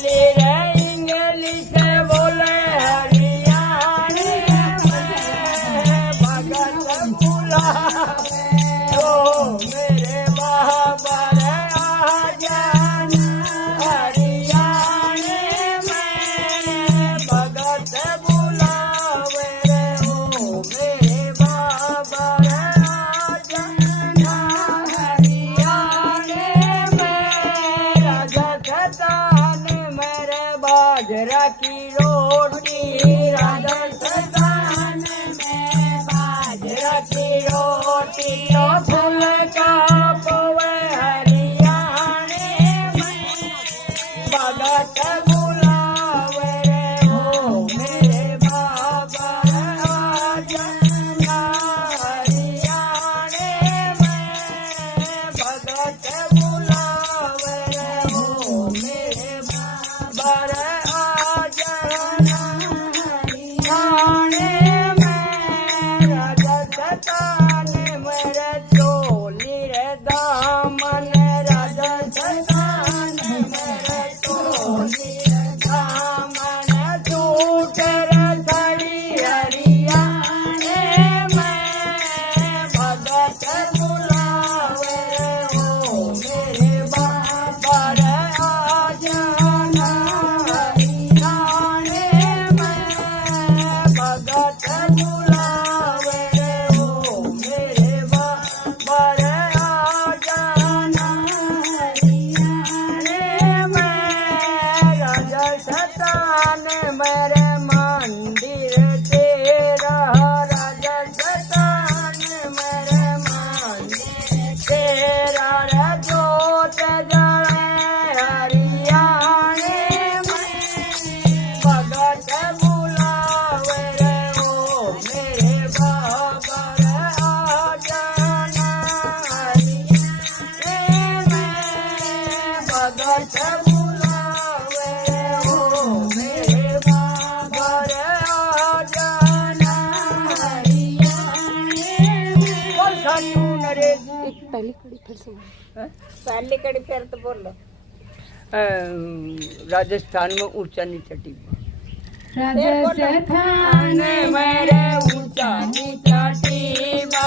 बोली रे इंग्लिश बोले हरियाणी में भगत बुलावे ओ मेरे बाबर आ जाना हरियाणी में भगत बुलावे ओ मेरे बाबर आ जाना हरियाणी में राजस्थान मेरे बाजरा की रोटी राजस्थान में बाजरा की रोटी तो फूल का पोवे हरियाणी में भगत बुलावे ओ मेरे बाबा आ जाना हरियाणी में भगत बुलावे ओ मेरे बाबा आ जाना हरियाणी में राजस्थान मेरे चोली रे दामन राजस्थान मेरे चोली रे दामन झूठ रे धड़ी हरियाणी में भगत बुलावे ओ मेरे बाबा आ जाना हरियाणी में भगत बुलावे ओ मेरे बाबा आ जाना हरियाणी में राजस्थान मेरे मंदिर तेरा राजस्थान मेरे मंदिर तेरा रे जोत जले हरियाणी में भगत बुलावे रे ओ मेरे बाबा आ जाना हरियाणी में भगत बुलावे ओ मेरे बाबा आ जाना हरियाणी में बोल सानू नरेश एक पहली कड़ी फिर से बोलो। पहली कड़ी फिर तो बोलो। राजस्थान में ऊंचा नीचा टीबा राजस्थान मेरे ऊंचा नीचा टीबा